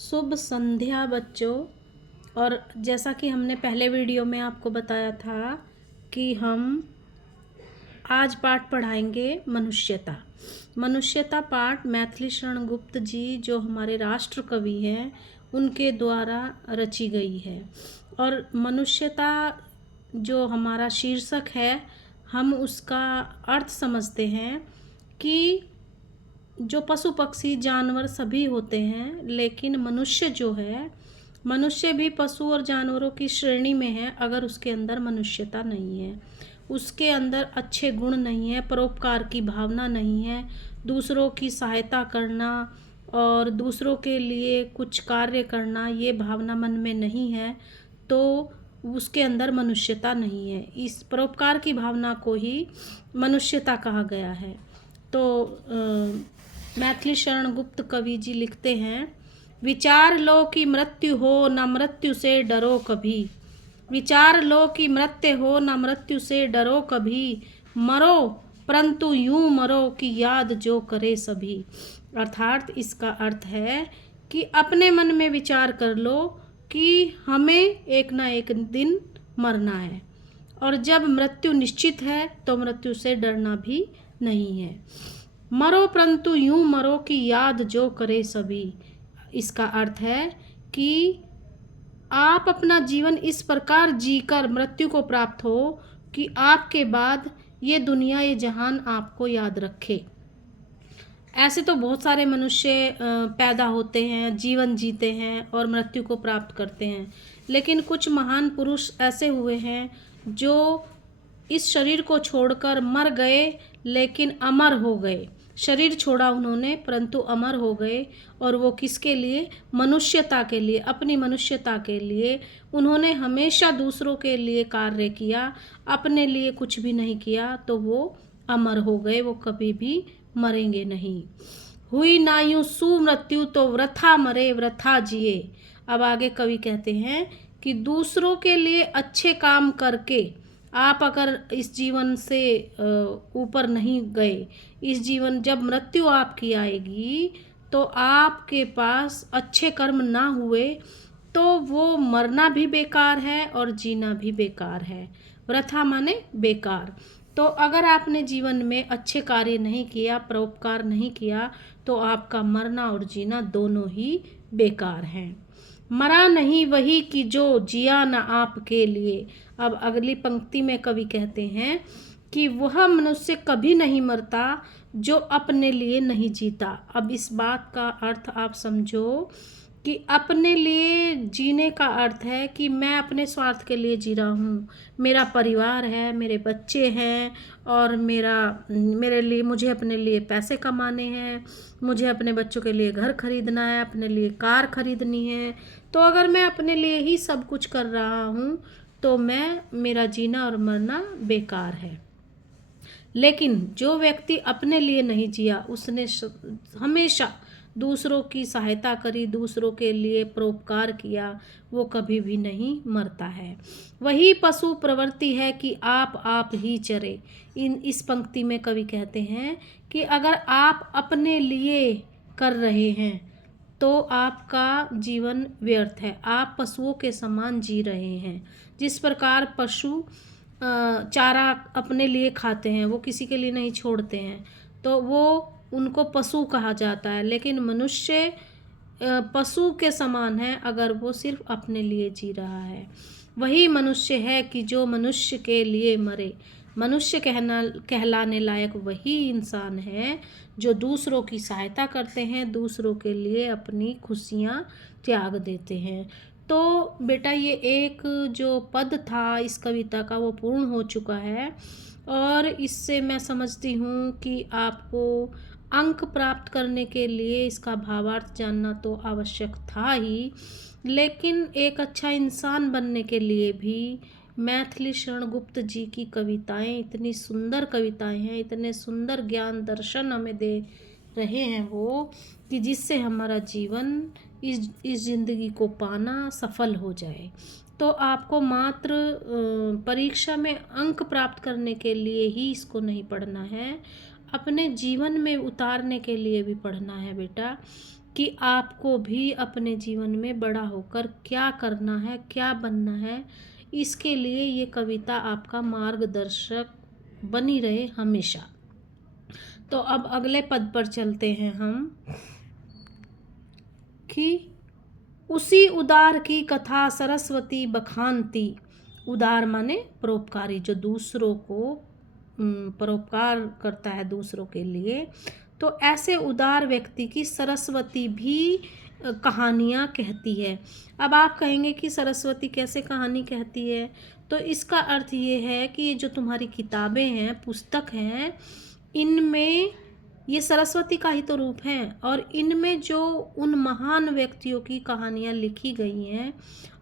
शुभ संध्या बच्चों। और जैसा कि हमने पहले वीडियो में आपको बताया था कि हम आज पाठ पढ़ाएंगे मनुष्यता। मनुष्यता पाठ मैथिली शरण गुप्त जी जो हमारे राष्ट्र कवि हैं उनके द्वारा रची गई है। और मनुष्यता जो हमारा शीर्षक है, हम उसका अर्थ समझते हैं कि जो पशु पक्षी जानवर सभी होते हैं, लेकिन मनुष्य जो है, मनुष्य भी पशु और जानवरों की श्रेणी में है अगर उसके अंदर मनुष्यता नहीं है, उसके अंदर अच्छे गुण नहीं है, परोपकार की भावना नहीं है, दूसरों की सहायता करना और दूसरों के लिए कुछ कार्य करना, ये भावना मन में नहीं है तो उसके अंदर मनुष्यता नहीं है। इस परोपकार की भावना को ही मनुष्यता कहा गया है। तो मैथिली शरण गुप्त कवि जी लिखते हैं, विचार लो कि मृत्यु हो न मृत्यु से डरो कभी, विचार लो कि मृत्यु हो न मृत्यु से डरो कभी, मरो परंतु यूं मरो कि याद जो करे सभी। अर्थात इसका अर्थ है कि अपने मन में विचार कर लो कि हमें एक ना एक दिन मरना है, और जब मृत्यु निश्चित है तो मृत्यु से डरना भी नहीं है। मरो परंतु यूं मरो कि याद जो करे सभी। इसका अर्थ है कि आप अपना जीवन इस प्रकार जीकर मृत्यु को प्राप्त हो कि आपके बाद ये दुनिया, ये जहान आपको याद रखे। ऐसे तो बहुत सारे मनुष्य पैदा होते हैं, जीवन जीते हैं और मृत्यु को प्राप्त करते हैं, लेकिन कुछ महान पुरुष ऐसे हुए हैं जो इस शरीर को छोड़कर मर गए लेकिन अमर हो गए। शरीर छोड़ा उन्होंने परंतु अमर हो गए। और वो किसके लिए? मनुष्यता के लिए, अपनी मनुष्यता के लिए। उन्होंने हमेशा दूसरों के लिए कार्य किया, अपने लिए कुछ भी नहीं किया, तो वो अमर हो गए, वो कभी भी मरेंगे नहीं। हुई नायु सुमृत्यु तो वृथा मरे वृथा जिए। अब आगे कवि कहते हैं कि दूसरों के लिए अच्छे काम करके आप अगर इस जीवन से ऊपर नहीं गए, इस जीवन जब मृत्यु आपकी आएगी तो आपके पास अच्छे कर्म ना हुए तो वो मरना भी बेकार है और जीना भी बेकार है। वृथा माने बेकार। तो अगर आपने जीवन में अच्छे कार्य नहीं किया, परोपकार नहीं किया, तो आपका मरना और जीना दोनों ही बेकार हैं। मरा नहीं वही कि जो जिया न आपके लिए। अब अगली पंक्ति में कवि कहते हैं कि वह मनुष्य कभी नहीं मरता जो अपने लिए नहीं जीता। अब इस बात का अर्थ आप समझो कि अपने लिए जीने का अर्थ है कि मैं अपने स्वार्थ के लिए जी रहा हूँ, मेरा परिवार है, मेरे बच्चे हैं और मेरे लिए, मुझे अपने लिए पैसे कमाने हैं, मुझे अपने बच्चों के लिए घर खरीदना है, अपने लिए कार खरीदनी है। तो अगर मैं अपने लिए ही सब कुछ कर रहा हूँ तो मेरा जीना और मरना बेकार है। लेकिन जो व्यक्ति अपने लिए नहीं जिया, उसने हमेशा दूसरों की सहायता करी, दूसरों के लिए परोपकार किया, वो कभी भी नहीं मरता है। वही पशु प्रवृत्ति है कि आप ही चरे। इस पंक्ति में कवि कहते हैं कि अगर आप अपने लिए कर रहे हैं तो आपका जीवन व्यर्थ है, आप पशुओं के समान जी रहे हैं। जिस प्रकार पशु चारा अपने लिए खाते हैं, वो किसी के लिए नहीं छोड़ते हैं, तो वो उनको पशु कहा जाता है। लेकिन मनुष्य पशु के समान है अगर वो सिर्फ अपने लिए जी रहा है। वही मनुष्य है कि जो मनुष्य के लिए मरे। मनुष्य कहलाने लायक वही इंसान है जो दूसरों की सहायता करते हैं, दूसरों के लिए अपनी खुशियाँ त्याग देते हैं। तो बेटा, ये एक जो पद था इस कविता का वो पूर्ण हो चुका है, और इससे मैं समझती हूँ कि आपको अंक प्राप्त करने के लिए इसका भावार्थ जानना तो आवश्यक था ही, लेकिन एक अच्छा इंसान बनने के लिए भी मैथिली शरण गुप्त जी की कविताएं, इतनी सुंदर कविताएं हैं, इतने सुंदर ज्ञान दर्शन हमें दे रहे हैं वो, कि जिससे हमारा जीवन इस ज़िंदगी को पाना सफल हो जाए। तो आपको मात्र परीक्षा में अंक प्राप्त करने के लिए ही इसको नहीं पढ़ना है, अपने जीवन में उतारने के लिए भी पढ़ना है बेटा। कि आपको भी अपने जीवन में बड़ा होकर क्या करना है, क्या बनना है, इसके लिए ये कविता आपका मार्गदर्शक बनी रहे हमेशा। तो अब अगले पद पर चलते हैं हम कि उसी उदार की कथा सरस्वती बखानती। उदार माने परोपकारी, जो दूसरों को परोपकार करता है दूसरों के लिए। तो ऐसे उदार व्यक्ति की सरस्वती भी कहानियाँ कहती है। अब आप कहेंगे कि सरस्वती कैसे कहानी कहती है? तो इसका अर्थ ये है कि ये जो तुम्हारी किताबें हैं, पुस्तक हैं, इनमें ये सरस्वती का ही तो रूप है, और इनमें जो उन महान व्यक्तियों की कहानियाँ लिखी गई हैं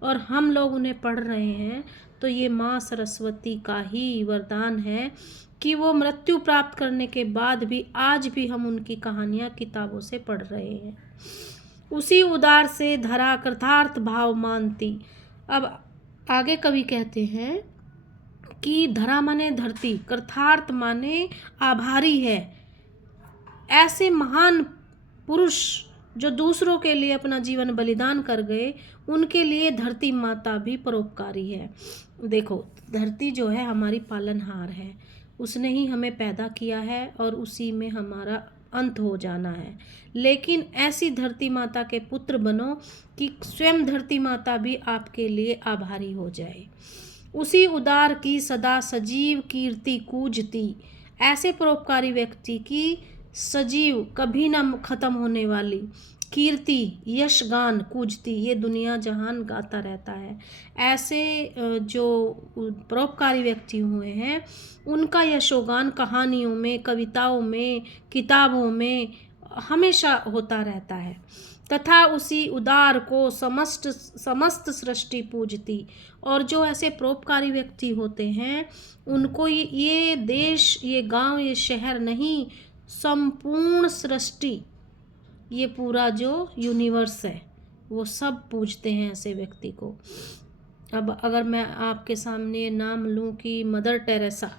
और हम लोग उन्हें पढ़ रहे हैं, तो ये माँ सरस्वती का ही वरदान है कि वो मृत्यु प्राप्त करने के बाद भी आज भी हम उनकी कहानियाँ किताबों से पढ़ रहे हैं। उसी उदार से धरा कृतार्थ भाव मानती। अब आगे कवि कहते हैं कि धरा माने धरती, कृतार्थ माने आभारी है। ऐसे महान पुरुष जो दूसरों के लिए अपना जीवन बलिदान कर गए, उनके लिए धरती माता भी परोपकारी है। देखो, धरती जो है हमारी पालनहार है, उसने ही हमें पैदा किया है और उसी में हमारा अंत हो जाना है। लेकिन ऐसी धरती माता के पुत्र बनो कि स्वयं धरती माता भी आपके लिए आभारी हो जाए। उसी उदार की सदा सजीव कीर्ति कूजती। ऐसे परोपकारी व्यक्ति की सजीव, कभी ना खत्म होने वाली कीर्ति, यश गान कूजती, ये दुनिया जहान गाता रहता है। ऐसे जो परोपकारी व्यक्ति हुए हैं, उनका यशोगान कहानियों में, कविताओं में, किताबों में हमेशा होता रहता है। तथा उसी उदार को समस्त सृष्टि पूजती। और जो ऐसे परोपकारी व्यक्ति होते हैं, उनको ये देश, ये गांव, ये शहर नहीं, संपूर्ण सृष्टि, ये पूरा जो यूनिवर्स है, वो सब पूजते हैं ऐसे व्यक्ति को। अब अगर मैं आपके सामने नाम लूँ कि मदर टेरेसा,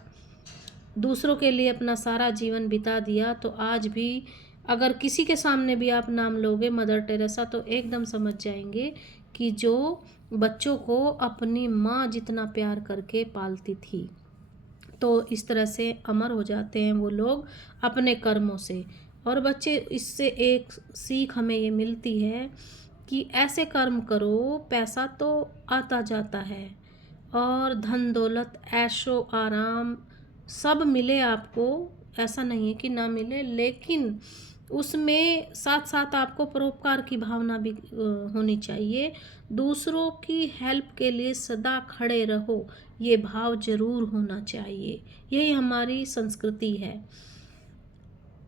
दूसरों के लिए अपना सारा जीवन बिता दिया, तो आज भी अगर किसी के सामने भी आप नाम लोगे मदर टेरेसा, तो एकदम समझ जाएंगे कि जो बच्चों को अपनी माँ जितना प्यार करके पालती थी। तो इस तरह से अमर हो जाते हैं वो लोग अपने कर्मों से। और बच्चे, इससे एक सीख हमें ये मिलती है कि ऐसे कर्म करो, पैसा तो आता जाता है और धन दौलत, ऐशो आराम सब मिले आपको, ऐसा नहीं है कि ना मिले, लेकिन उसमें साथ साथ आपको परोपकार की भावना भी होनी चाहिए। दूसरों की हेल्प के लिए सदा खड़े रहो, ये भाव जरूर होना चाहिए। यही हमारी संस्कृति है।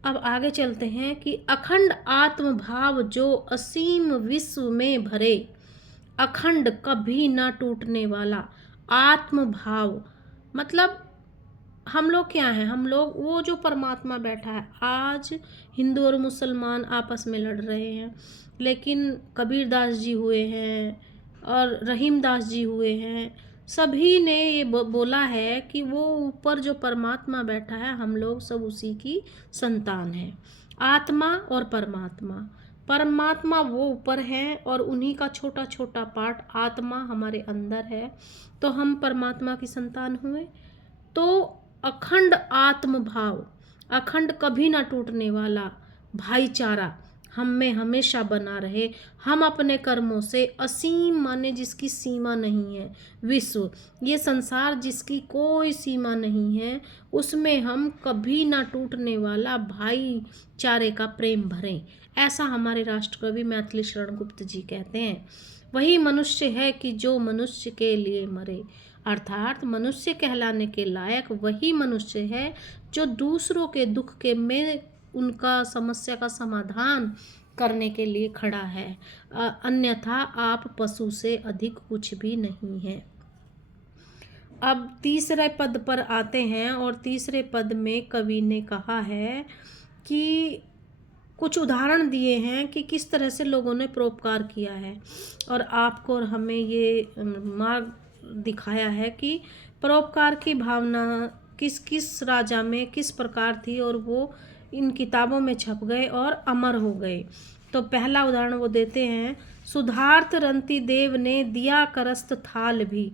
अब आगे चलते हैं कि अखंड आत्म भाव जो असीम विश्व में भरे। अखंड, कभी ना टूटने वाला आत्म भाव, मतलब हम लोग क्या हैं? हम लोग वो जो परमात्मा बैठा है। आज हिंदू और मुसलमान आपस में लड़ रहे हैं, लेकिन कबीरदास जी हुए हैं और रहीमदास जी हुए हैं, सभी ने ये बोला है कि वो ऊपर जो परमात्मा बैठा है, हम लोग सब उसी की संतान हैं। आत्मा और परमात्मा, परमात्मा वो ऊपर है और उन्हीं का छोटा छोटा पार्ट आत्मा हमारे अंदर है, तो हम परमात्मा की संतान हुए। तो अखंड आत्म भाव, अखंड कभी ना टूटने वाला भाईचारा हम में हमेशा बना रहे। हम अपने कर्मों से असीम, माने जिसकी सीमा नहीं है, विश्व, ये संसार जिसकी कोई सीमा नहीं है, उसमें हम कभी ना टूटने वाला भाईचारे का प्रेम भरें। ऐसा हमारे राष्ट्रकवि मैथिली शरण गुप्त जी कहते हैं। वही मनुष्य है कि जो मनुष्य के लिए मरे। अर्थात मनुष्य कहलाने के लायक वही मनुष्य है जो दूसरों के दुख के में उनका समस्या का समाधान करने के लिए खड़ा है। अन्यथा आप पशु से अधिक कुछ भी नहीं है। अब तीसरे पद पर आते हैं और तीसरे पद में कवि ने कहा है कि कुछ उदाहरण दिए हैं कि किस तरह से लोगों ने परोपकार किया है, और आपको और हमें ये मार्ग दिखाया है कि परोपकार की भावना किस किस राजा में किस प्रकार थी, और वो इन किताबों में छप गए और अमर हो गए। तो पहला उदाहरण वो देते हैं, सुधार्थ रंति देव ने दिया करस्त थाल भी।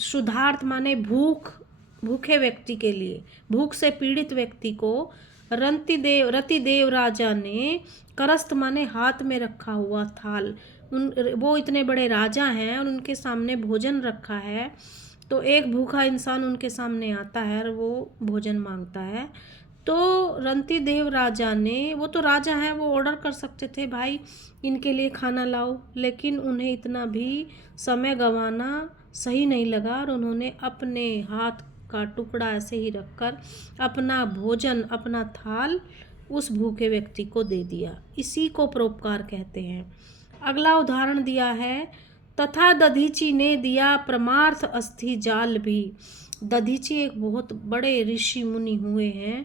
सुधार्थ माने भूखे व्यक्ति के लिए, भूख से पीड़ित व्यक्ति को रतिदेव राजा ने, करस्त माने हाथ में रखा हुआ थाल, वो इतने बड़े राजा हैं और उनके सामने भोजन रखा है। तो एक भूखा इंसान उनके सामने आता है और वो भोजन मांगता है। तो रंतिदेव राजा ने, वो तो राजा हैं, वो ऑर्डर कर सकते थे भाई इनके लिए खाना लाओ, लेकिन उन्हें इतना भी समय गंवाना सही नहीं लगा और उन्होंने अपने हाथ का टुकड़ा ऐसे ही रखकर अपना भोजन, अपना थाल उस भूखे व्यक्ति को दे दिया। इसी को परोपकार कहते हैं। अगला उदाहरण दिया है, तथा दधीची ने दिया परमार्थ अस्थि जाल भी। दधीची एक बहुत बड़े ऋषि मुनि हुए हैं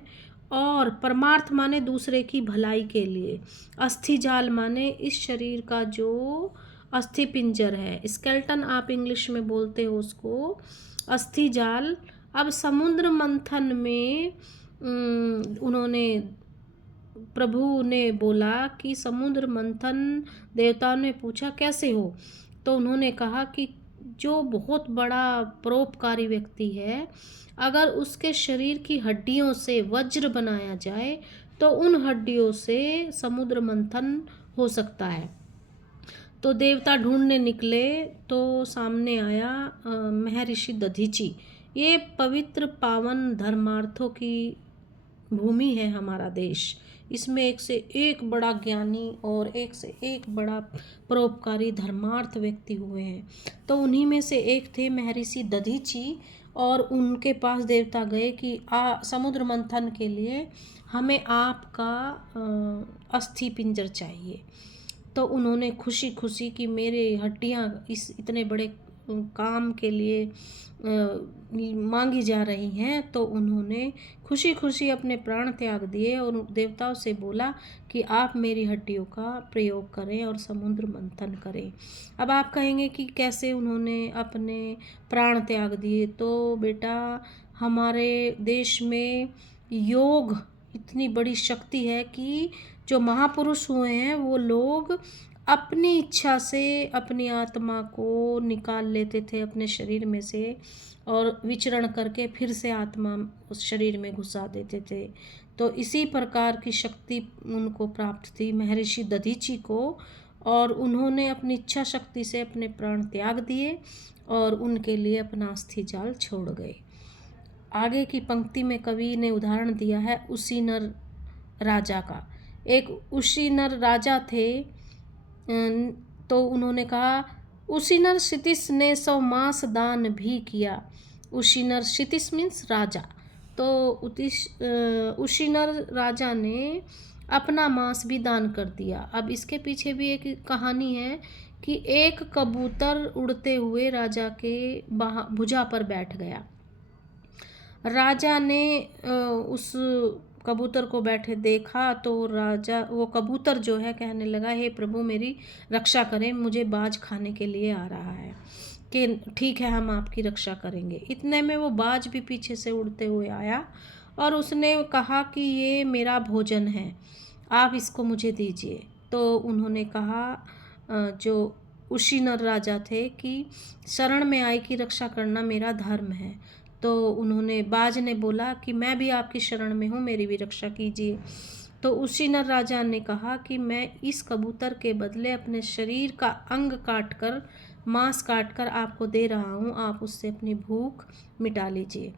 और परमार्थ माने दूसरे की भलाई के लिए, अस्थि जाल माने इस शरीर का जो अस्थि पिंजर है, स्केल्टन आप इंग्लिश में बोलते हो उसको, अस्थि जाल। अब समुद्र मंथन में उन्होंने, प्रभु ने बोला कि समुद्र मंथन, देवताओं ने पूछा कैसे हो, तो उन्होंने कहा कि जो बहुत बड़ा परोपकारी व्यक्ति है, अगर उसके शरीर की हड्डियों से वज्र बनाया जाए तो उन हड्डियों से समुद्र मंथन हो सकता है। तो देवता ढूंढने निकले तो सामने आया महर्षि दधीची। ये पवित्र पावन धर्मार्थों की भूमि है हमारा देश, इसमें एक से एक बड़ा ज्ञानी और एक से एक बड़ा परोपकारी धर्मार्थ व्यक्ति हुए हैं। तो उन्हीं में से एक थे महर्षि दधीची और उनके पास देवता गए कि समुद्र मंथन के लिए हमें आपका अस्थि पिंजर चाहिए। तो उन्होंने खुशी खुशी कि मेरे हड्डियां इस इतने बड़े काम के लिए मांगी जा रही हैं, तो उन्होंने खुशी खुशी अपने प्राण त्याग दिए और देवताओं से बोला कि आप मेरी हड्डियों का प्रयोग करें और समुद्र मंथन करें। अब आप कहेंगे कि कैसे उन्होंने अपने प्राण त्याग दिए, तो बेटा हमारे देश में योग इतनी बड़ी शक्ति है कि जो महापुरुष हुए हैं वो लोग अपनी इच्छा से अपनी आत्मा को निकाल लेते थे अपने शरीर में से और विचरण करके फिर से आत्मा उस शरीर में घुसा देते थे। तो इसी प्रकार की शक्ति उनको प्राप्त थी महर्षि दधीची को, और उन्होंने अपनी इच्छा शक्ति से अपने प्राण त्याग दिए और उनके लिए अपना अस्थि जाल छोड़ गए। आगे की पंक्ति में कवि ने उदाहरण दिया है उसीनर राजा का। एक उसीनर राजा थे, तो उन्होंने कहा उसीनर क्षितिश ने 100 मास दान भी किया। उसीनर क्षितिश मीन्स राजा। तो उसीनर राजा ने अपना मांस भी दान कर दिया। अब इसके पीछे भी एक कहानी है कि एक कबूतर उड़ते हुए राजा के भुजा पर बैठ गया। राजा ने उस कबूतर को बैठे देखा तो राजा, वो कबूतर जो है कहने लगा, हे प्रभु मेरी रक्षा करें, मुझे बाज खाने के लिए आ रहा है। कि ठीक है हम आपकी रक्षा करेंगे। इतने में वो बाज भी पीछे से उड़ते हुए आया और उसने कहा कि ये मेरा भोजन है, आप इसको मुझे दीजिए। तो उन्होंने कहा, जो उशीनर राजा थे, कि शरण में आई की रक्षा करना मेरा धर्म है। तो उन्होंने, बाज ने बोला कि मैं भी आपकी शरण में हूँ, मेरी भी रक्षा कीजिए। तो उशीनर राजा ने कहा कि मैं इस कबूतर के बदले अपने शरीर का अंग काटकर, मांस काटकर आपको दे रहा हूँ, आप उससे अपनी भूख मिटा लीजिए।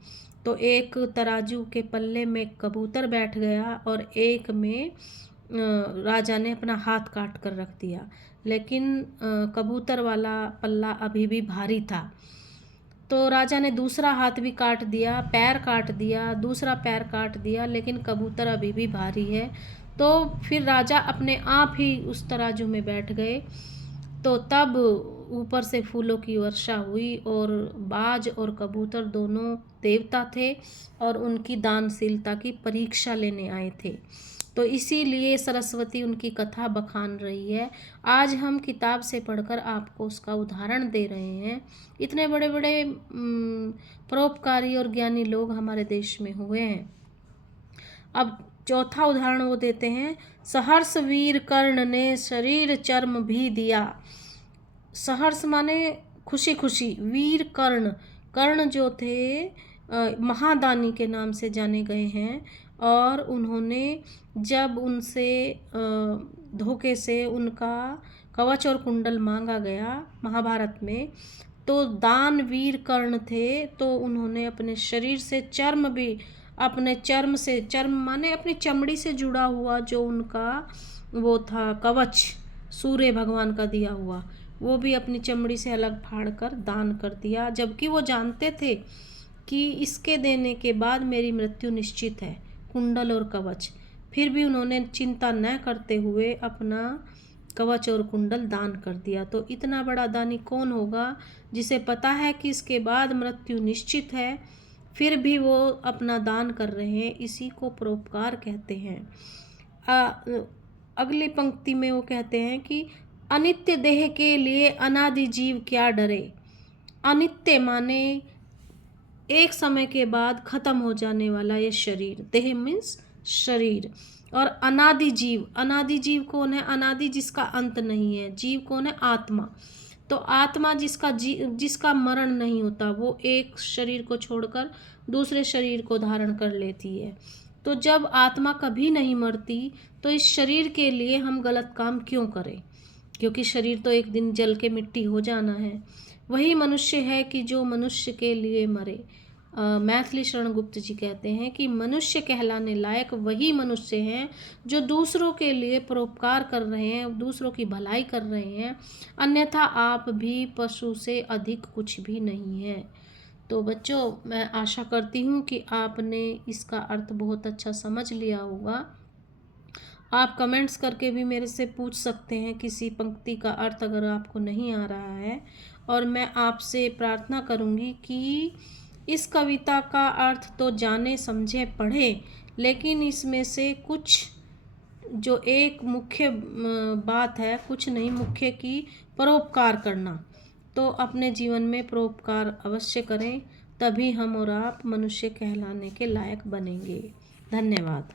तो एक तराजू के पल्ले में कबूतर बैठ गया और एक में राजा ने अपना हाथ काट कर रख दिया, लेकिन कबूतर वाला पल्ला अभी भी भारी था। तो राजा ने दूसरा हाथ भी काट दिया, पैर काट दिया, दूसरा पैर काट दिया, लेकिन कबूतर अभी भी भारी है। तो फिर राजा अपने आप ही उस तराजू में बैठ गए। तो तब ऊपर से फूलों की वर्षा हुई और बाज और कबूतर दोनों देवता थे और उनकी दानशीलता की परीक्षा लेने आए थे। तो इसीलिए सरस्वती उनकी कथा बखान रही है। आज हम किताब से पढ़कर आपको उसका उदाहरण दे रहे हैं। इतने बड़े बड़े परोपकारी और ज्ञानी लोग हमारे देश में हुए हैं। अब चौथा उदाहरण वो देते हैं, सहर्ष वीर कर्ण ने शरीर चर्म भी दिया। सहर्ष माने खुशी खुशी, वीर कर्ण, कर्ण जो थे महादानी के नाम से जाने गए हैं, और उन्होंने जब उनसे धोखे से उनका कवच और कुंडल मांगा गया महाभारत में, तो दान वीर कर्ण थे, तो उन्होंने अपने शरीर से चर्म भी, अपने चर्म से, चर्म माने अपनी चमड़ी से जुड़ा हुआ जो उनका वो था कवच, सूर्य भगवान का दिया हुआ, वो भी अपनी चमड़ी से अलग फाड़ कर दान कर दिया, जबकि वो जानते थे कि इसके देने के बाद मेरी मृत्यु निश्चित है, कुंडल और कवच। फिर भी उन्होंने चिंता न करते हुए अपना कवच और कुंडल दान कर दिया। तो इतना बड़ा दानी कौन होगा जिसे पता है कि इसके बाद मृत्यु निश्चित है, फिर भी वो अपना दान कर रहे हैं। इसी को परोपकार कहते हैं। अगली पंक्ति में वो कहते हैं कि अनित्य देह के लिए अनादि जीव क्या डरे। अनित्य माने एक समय के बाद खत्म हो जाने वाला ये शरीर, देह मीन्स शरीर, और अनादि जीव, अनादि जीव कौन है? अनादि जिसका अंत नहीं है। जीव कौन है? आत्मा। तो आत्मा जिसका मरण नहीं होता, वो एक शरीर को छोड़कर दूसरे शरीर को धारण कर लेती है। तो जब आत्मा कभी नहीं मरती, तो इस शरीर के लिए हम गलत काम क्यों करें? क्योंकि शरीर तो एक दिन जल के मिट्टी हो जाना है। वही मनुष्य है कि जो मनुष्य के लिए मरे। मैथिली शरण गुप्त जी कहते हैं कि मनुष्य कहलाने लायक वही मनुष्य हैं जो दूसरों के लिए परोपकार कर रहे हैं, दूसरों की भलाई कर रहे हैं, अन्यथा आप भी पशु से अधिक कुछ भी नहीं है। तो बच्चों, मैं आशा करती हूँ कि आपने इसका अर्थ बहुत अच्छा समझ लिया होगा। आप कमेंट्स करके भी मेरे से पूछ सकते हैं किसी पंक्ति का अर्थ अगर आपको नहीं आ रहा है, और मैं आपसे प्रार्थना करूँगी कि इस कविता का अर्थ तो जाने समझे पढ़े, लेकिन इसमें से कुछ जो एक मुख्य बात है, कुछ नहीं, मुख्य की परोपकार करना। तो अपने जीवन में परोपकार अवश्य करें, तभी हम और आप मनुष्य कहलाने के लायक बनेंगे। धन्यवाद।